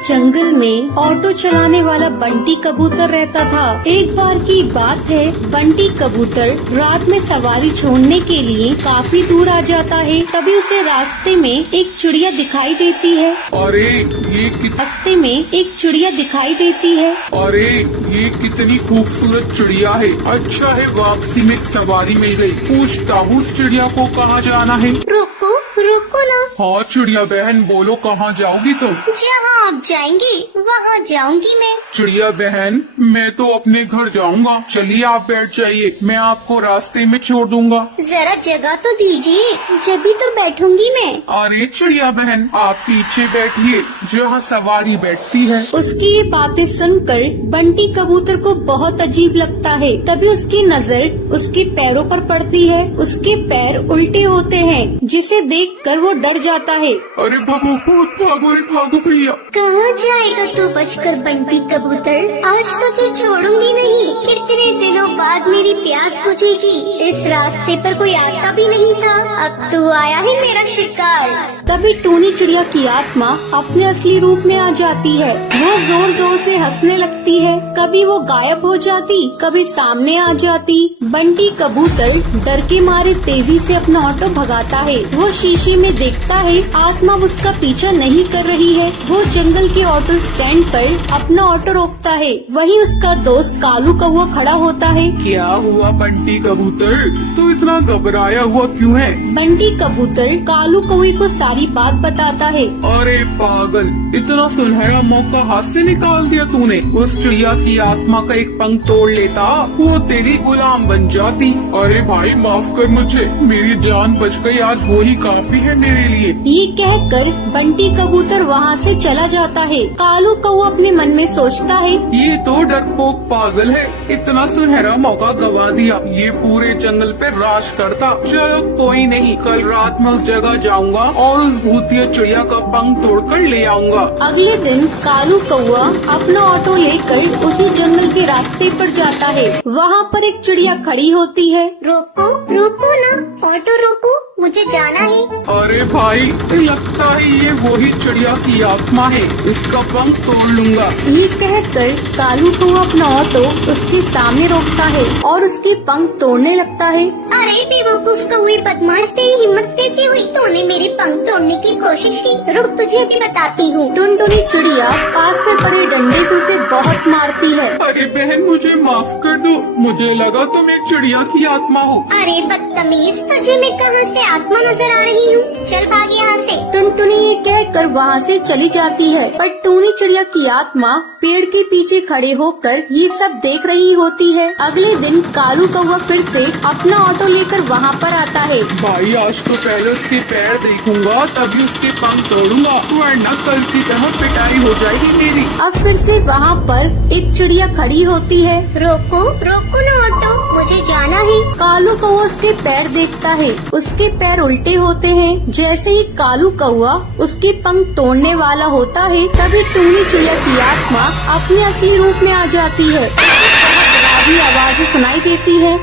एक जंगल में ऑटो चलाने वाला बंटी कबूतर रहता था। एक बार की बात है, बंटी कबूतर रात में सवारी छोड़ने के लिए काफी दूर आ जाता है। तभी उसे रास्ते में एक चिड़िया दिखाई देती है। अरे रास्ते में एक चिड़िया दिखाई देती है। अरे ये कितनी खूबसूरत चिड़िया है। अच्छा है वापसी में सवारी मिल गई। पूछता हूँ इस चिड़िया को कहाँ जाना है। रुको रुको ना। हाँ चिड़िया बहन बोलो कहाँ जाओगी तुम? जहाँ आप जाएंगे वहाँ जाऊंगी मैं। चिड़िया बहन मैं तो अपने घर जाऊंगा। चलिए आप बैठ जाइए, मैं आपको रास्ते में छोड़ दूंगा। जरा जगह तो दीजिए, जब भी तो बैठूंगी मैं। अरे चिड़िया बहन आप पीछे बैठिए जहाँ सवारी बैठती है। उसकी ये बातें सुनकर बंटी कबूतर को बहुत अजीब लगता है। तभी उसकी नजर उसके पैरों पर पड़ती है। उसके पैर उल्टे होते हैं, जिसे देखकर वो डर जाता है। अरे भागो भागो रे भागो भैया। कहाँ जाएगा तू बचकर बंटी कबूतर? आज तो तुझे छोड़ूंगी नहीं। कितने दिनों बाद मेरी प्यास बुझेगी। इस रास्ते पर कोई आता भी नहीं था, अब तू आया है मेरा शिकार। तभी टूनी चिड़िया की आत्मा अपने असली रूप में आ जाती है। वो जोर जोर से हंसने लगती है। कभी वो गायब हो जाती, कभी सामने आ जाती। बंटी कबूतर डर के मारे तेजी से अपना ऑटो भगाता है। वो शीशे में देखता है आत्मा उसका पीछा नहीं कर रही है। वो जंगल के ऑटो स्टैंड पर अपना ऑटो रोकता है। वहीं उसका दोस्त कालू कौवा खड़ा होता है। क्या हुआ बंटी कबूतर, तू इतना घबराया हुआ क्यों है? बंटी कबूतर कालू कौवे को सारी बात बताता है। अरे पागल, इतना सुनहरा मौका हाथ से निकाल दिया तूने। उस चिड़िया की आत्मा का एक पंख तोड़ लेता, वो तेरी गुलाम बन जाती। अरे भाई माफ कर मुझे, मेरी जान बच गई, आज वो ही काफी है मेरे लिए। ये कहकर बंटी कबूतर वहाँ से चला जाता है। कालू कौवा अपने मन में सोचता है, ये तो डरपोक पागल है, इतना सुनहरा मौका गवा दिया। ये पूरे जंगल पे राज करता। चलो कोई नहीं, कल रात में उस जगह जाऊंगा और उस भूतिया चिड़िया का पंख तोड़कर ले आऊंगा। अगले दिन कालू कौवा अपना ऑटो लेकर उसी जंगल के रास्ते पर जाता है। वहाँ पर एक चिड़िया खड़ी होती है। रोको रोको ना, ऑटो रोको, मुझे जाना है। अरे भाई लगता है ये वही चिड़िया की आत्मा है, इसका पंख तोड़ लूंगा। ये कहकर कालू कौवा अपना ऑटो उसके सामने रोकता है और उसके पंख तोड़ने लगता है। अरे बेवकूफ कौवे बदमाश, तेरी हिम्मत कैसे हुई? तूने मेरे पंख तोड़ने की कोशिश की। रुक, तुझे अभी बताती हूँ। टुनटुनी चिड़िया पास में पड़े डंडे से उसे बहुत मारती है। अरे बहन मुझे माफ कर दो, मुझे लगा तुम एक चिड़िया की आत्मा हो। अरे बदतमीज, तुझे मैं कहाँ से आत्मा नजर आ रही हूँ? चल भाग यहाँ से। टुनटुनी ये कहकर वहाँ से चली जाती है, पर टूनी चिड़िया की आत्मा पेड़ के पीछे खड़े होकर ये सब देख रही होती है। अगले दिन कालू कौवा फिर से अपना ऑटो लेकर वहाँ पर आता है। भाई आज तो पहले उसके पैर देखूंगा तभी उसके पंख तोड़ूंगा, वरना कल की तरह पिटाई हो जाएगी मेरी। अब फिर से वहाँ पर एक चिड़िया खड़ी होती है। रोको रोको ना ऑटो, मुझे जाना है। कालू कौवा उसके पैर देखता है, उसके पैर उल्टे होते हैं। जैसे ही कालू कौवा उसके पंख तोड़ने वाला होता है, तभी टूनी चिड़िया की आत्मा अपने असली रूप में आ जाती है। डरावनी आवाज़ें सुनाई देती है।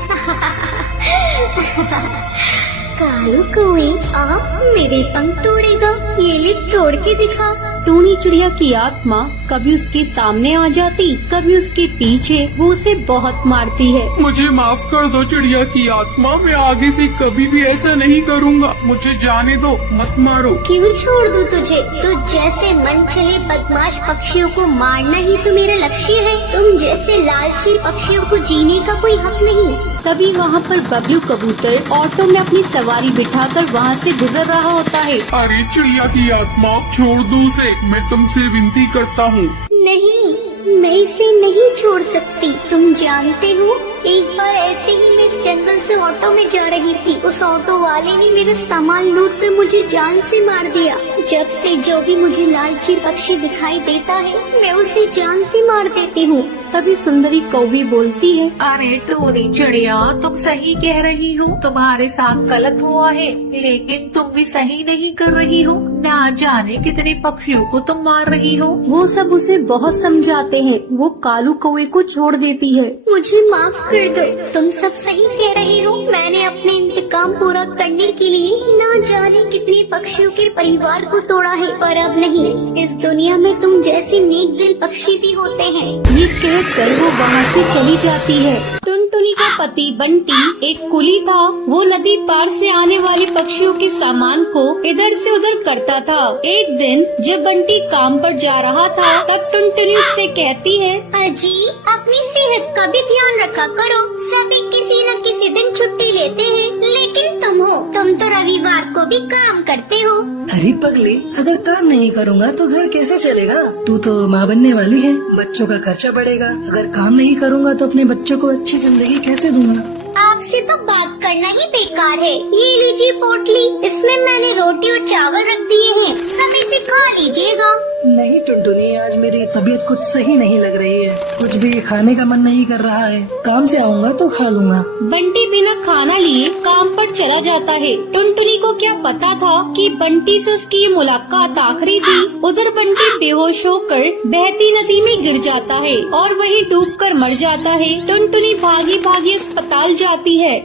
कालू कौवे आप मेरे पंख तोड़ेगा? ये ले तोड़ के दिखा। टूनी चिड़िया की आत्मा कभी उसके सामने आ जाती, कभी उसके पीछे। वो उसे बहुत मारती है। मुझे माफ कर दो चिड़िया की आत्मा, मैं आगे से कभी भी ऐसा नहीं करूँगा। मुझे जाने दो, मत मारो। क्यों छोड़ दूं तुझे? तू जैसे मन चले बदमाश पक्षियों को मारना ही तो मेरा लक्ष्य है। तुम जैसे लालची पक्षियों को जीने का कोई हक नहीं। तभी वहाँ पर बबलू कबूतर ऑटो में अपनी सवारी बिठाकर वहाँ से गुजर रहा होता है। अरे चिड़िया की आत्मा छोड़ दो उसे, मैं तुमसे विनती करता हूँ। नहीं, मैं इसे नहीं छोड़ सकती। तुम जानते हो, एक बार ऐसे ही मैं इस जंगल से ऑटो में जा रही थी। उस ऑटो वाले ने मेरा सामान लूट कर मुझे जान से मार दिया। जब से जो भी मुझे लालची पक्षी दिखाई देता है, मैं उसे जान से मार देती हूँ। तभी सुंदरी कौवी बोलती है, अरे टूनी चिड़िया तुम सही कह रही हो, तुम्हारे साथ गलत हुआ है, लेकिन तुम भी सही नहीं कर रही हो। ना जाने कितने पक्षियों को तुम मार रही हो। वो सब उसे बहुत समझाते हैं। वो कालू कौवे को छोड़ देती है। मुझे माफ कर दो, तुम सब सही कह रही हो। मैंने अपने इंतकाम काम पूरा करने के लिए ना जाने कितने पक्षियों के परिवार को तोड़ा है, पर अब नहीं, इस दुनिया में तुम जैसे नेक दिल पक्षी भी होते हैं। ये कहकर वो वहाँ से चली जाती है। टुनटुनी का पति बंटी एक कुली था। वो नदी पार से आने वाले पक्षियों के सामान को इधर से उधर करता था। एक दिन जब बंटी काम पर जा रहा था, तब टुनटुनी उससे कहती है, अजी, अपनी सेहत का भी ध्यान रखा करो। सभी किसी न किसी दिन छुट्टी लेते हैं, लेकिन तुम तो रविवार को भी काम करते हो। अरे पगली, अगर काम नहीं करूँगा तो घर कैसे चलेगा? तू तो माँ बनने वाली है, बच्चों का खर्चा बढ़ेगा। अगर काम नहीं करूँगा तो अपने बच्चों को अच्छी जिंदगी कैसे दूंगा? आपसे तो बात करना ही बेकार है। ये लीजिए पोटली, इसमें मैंने रोटी और चावल रख दिए हैं, समय से खा लीजिएगा। नहीं टुनटुनी, आज मेरी तबीयत कुछ सही नहीं लग रही है, कुछ भी खाने का मन नहीं कर रहा है। काम से आऊँगा तो खा लूँगा। बंटी बिना खाना लिए काम पर चला जाता है। टुनटुनी को क्या पता था कि बंटी से उसकी ये मुलाकात आखिरी थी। उधर बंटी बेहोश होकर बहती नदी में गिर जाता है और वहीं डूबकर मर जाता है। टुनटुनी भागी भागी अस्पताल जाती है।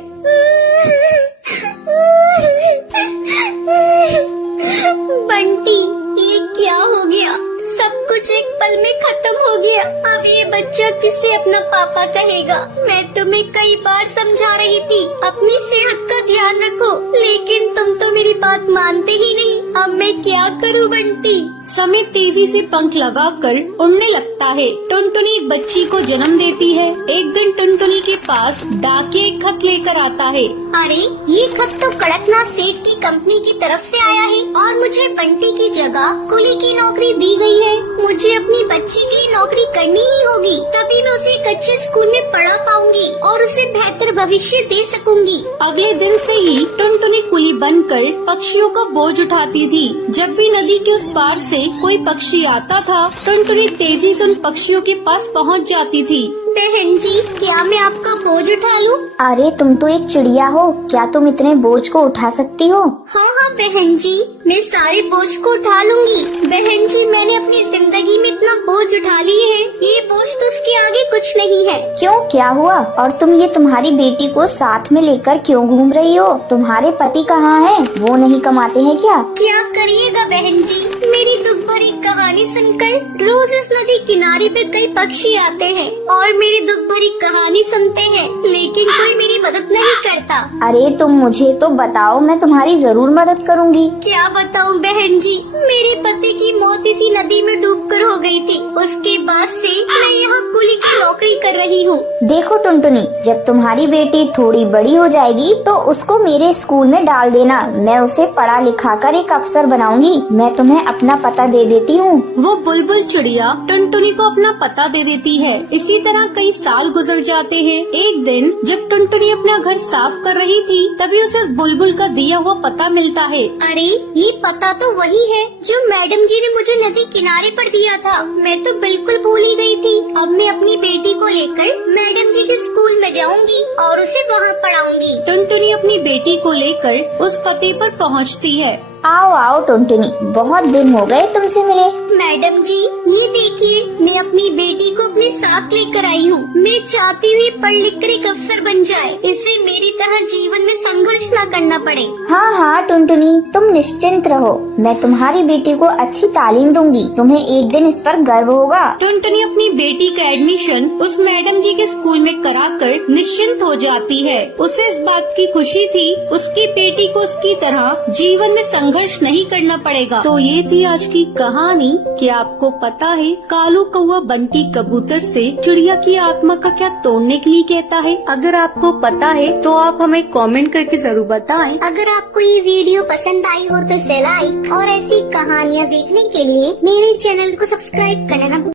बंटी, ये क्या हो गया? सब कुछ एक पल में खत्म हो गया। अब ये बच्चा किसे अपना पापा कहेगा? मैं तुम्हें कई बार समझा रही थी, अपनी सेहत का ध्यान रखो, लेकिन तुम तो मेरी बात मानते ही नहीं। अब मैं क्या करूं बंटी? समय तेजी से पंख लगाकर उड़ने लगता है। टुनटुनी एक बच्ची को जन्म देती है। एक दिन टुनटुनी के पास डाकिया एक खत लेकर आता है। अरे, ये खत तो कड़कनाथ सेठ की कंपनी की तरफ से आया है और मुझे बंटी की जगह कुली की नौकरी दी गई है। मुझे अपनी बच्ची के लिए नौकरी करनी ही होगी, तभी मैं उसे एक अच्छे स्कूल में पढ़ा पाऊंगी और उसे बेहतर भविष्य दे सकूंगी। अगले दिन से ही टुनटुनी कुली बनकर पक्षियों का बोझ उठाती थी। जब भी नदी के उस पार से कोई पक्षी आता था, टुनटुनी तेजी से उन पक्षियों के पास पहुंच जाती थी। बहन जी, क्या मैं आपका बोझ उठा लूं? अरे, तुम तो एक चिड़िया हो, क्या तुम इतने बोझ को उठा सकती हो? हाँ हाँ बहन जी, मैं सारे बोझ को उठा लूंगी। बहन जी, मैंने अपनी जिंदगी में इतना बोझ उठा लिए है, ये बोझ तो उसके आगे कुछ नहीं है। क्यों, क्या हुआ? और तुम ये तुम्हारी बेटी को साथ में लेकर क्यों घूम रही हो? तुम्हारे पति कहाँ हैं? वो नहीं कमाते हैं क्या? क्या करिएगा बहन जी, मेरी दुख भरी कहानी सुनकर रोज इस नदी किनारे पे कई पक्षी आते हैं और मेरी दुख भरी कहानी सुनते हैं, लेकिन कोई मेरी मदद नहीं करता। अरे तुम मुझे तो बताओ, मैं तुम्हारी जरूर मदद करूंगी। क्या बताऊं बहन जी, मेरे पति की मौत इसी नदी में डूबकर हो गई थी। उसके बाद से मैं यहाँ कुली की नौकरी कर रही हूँ। देखो टुनटुनी, जब तुम्हारी बेटी थोड़ी बड़ी हो जाएगी तो उसको मेरे स्कूल में डाल देना। मैं उसे पढ़ा लिखा कर एक अफसर बनाऊंगी। मैं तुम्हें अपना पता दे देती हूँ। वो बुलबुल चिड़िया टुनटुनी को अपना पता दे देती है। इसी तरह कई साल गुजर जाते हैं। एक दिन जब टुनटुनी अपना घर साफ कर रही थी, तभी उसे उस बुलबुल का दिया हुआ पता मिलता है। अरे, ये पता तो वही है जो मैडम जी ने मुझे नदी किनारे पर दिया था। मैं तो बिल्कुल भूल ही गई थी। अब मैं अपनी बेटी को लेकर मैडम जी के स्कूल में जाऊंगी और उसे वहाँ पढ़ाऊंगी। टुनटुनी अपनी बेटी को लेकर उस पते पर पहुँचती है। आओ आओ टुनटुनी, बहुत दिन हो गए तुमसे मिले। मैडम जी, ये देखिए, मैं अपनी बेटी को अपने साथ लेकर आई हूँ। मैं चाहती हूँ पढ़ लिख कर एक अफसर बन जाए, इससे मेरी तरह जीवन में संघर्ष न करना पड़े। हाँ हाँ टुनटुनी, तुम निश्चिंत रहो, मैं तुम्हारी बेटी को अच्छी तालीम दूंगी। तुम्हें एक दिन इस पर गर्व होगा। टुनटुनी अपनी बेटी का एडमिशन उस मैडम जी के स्कूल में कराकर निश्चिंत हो जाती है। उसे इस बात की खुशी थी, उसकी बेटी को उसकी तरह जीवन में संघर्ष नहीं करना पड़ेगा। तो ये थी आज की कहानी। क्या आपको पता है कालू कौवा बंटी कबूतर से चिड़िया की आत्मा का क्या तोड़ने के लिए कहता है? अगर आपको पता है तो आप हमें कमेंट करके जरूर बताएं। अगर आपको ये वीडियो पसंद आई हो तो इसे लाइक और ऐसी कहानियाँ देखने के लिए मेरे चैनल को सब्सक्राइब करना